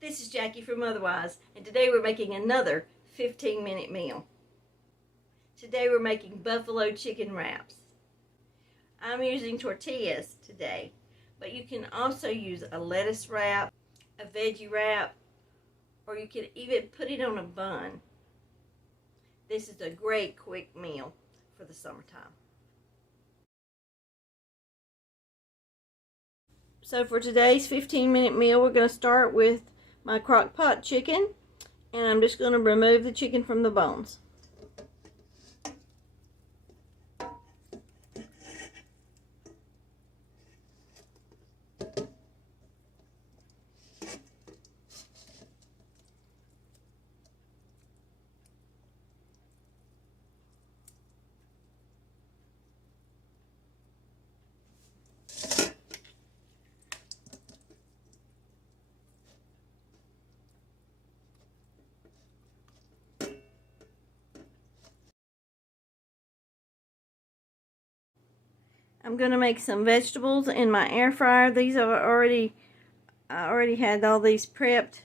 This is Jackie from Otherwise, and today we're making another 15-minute meal. Today we're making buffalo chicken wraps. I'm using tortillas today, but you can also use a lettuce wrap, a veggie wrap, or you can even put it on a bun. This is a great quick meal for the summertime. So for today's 15-minute meal, we're going to start with my crock pot chicken, and I'm just going to remove the chicken from the bones. I'm going to make some vegetables in my air fryer. These are I already had all these prepped,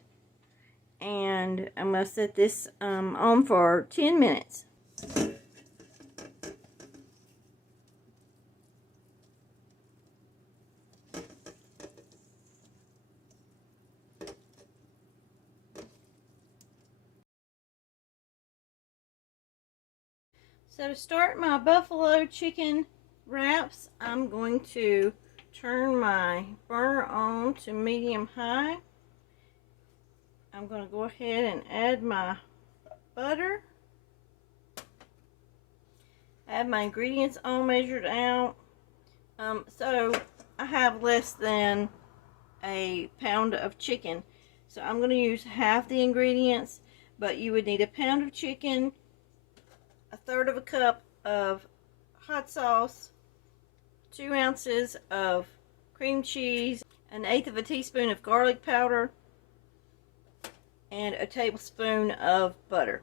and I'm going to set this on for 10 minutes. So to start my buffalo chicken wraps, I'm going to turn my burner on to medium high. I'm going to go ahead and add my butter. Add my ingredients all measured out. So I have less than a pound of chicken, so I'm going to use half the ingredients, but you would need a pound of chicken, a third of a cup of hot sauce, 2 ounces of cream cheese, an eighth of a teaspoon of garlic powder, and a tablespoon of butter.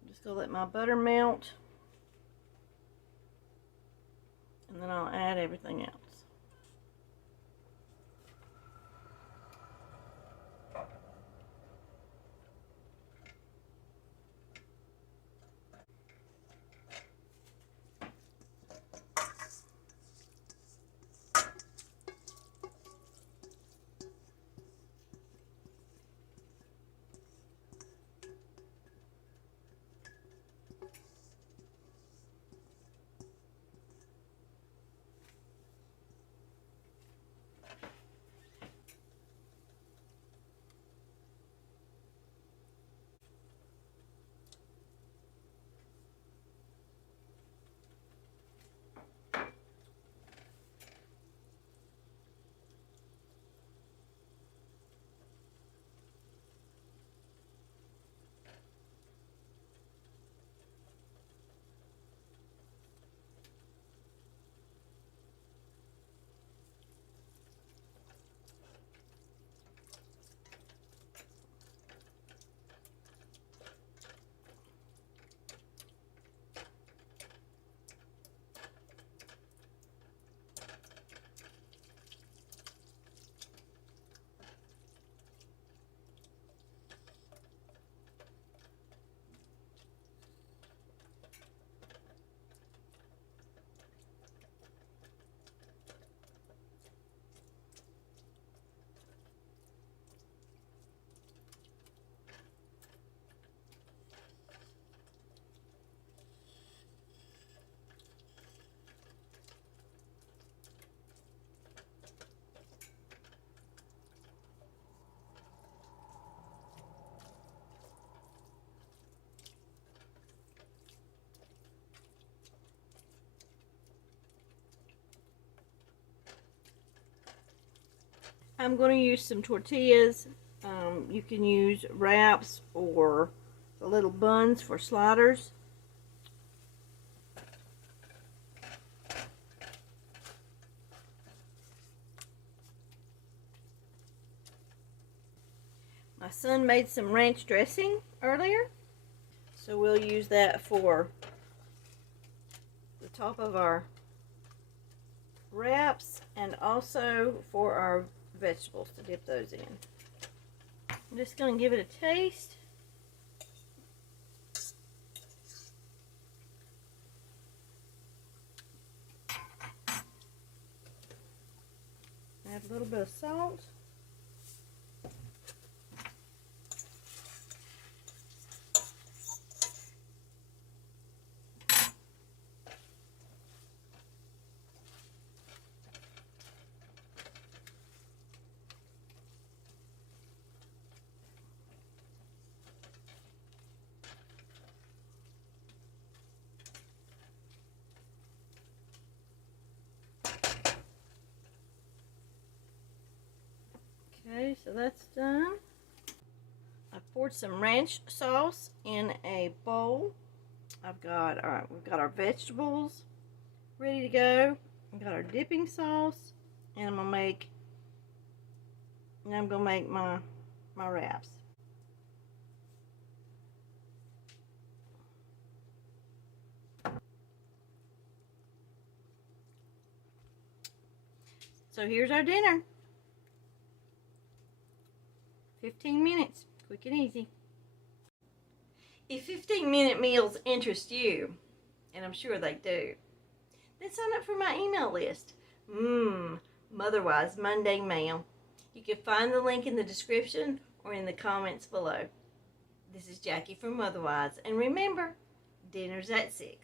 I'm just going to let my butter melt, and then I'll add everything else. I'm going to use some tortillas. You can use wraps or the little buns for sliders. My son made some ranch dressing earlier, so we'll use that for the top of our wraps and also for our vegetables to dip those in. I'm just going to give it a taste. Add a little bit of salt. Okay, so that's done. I poured some ranch sauce in a bowl. I've got, all right, we've got our vegetables ready to go. We've got our dipping sauce, and I'm gonna make my wraps. So here's our dinner. 15 minutes, quick and easy. If 15-minute meals interest you, and I'm sure they do, then sign up for my email list. Motherwise Monday Mail. You can find the link in the description or in the comments below. This is Jackie from Motherwise, and remember, dinner's at 6.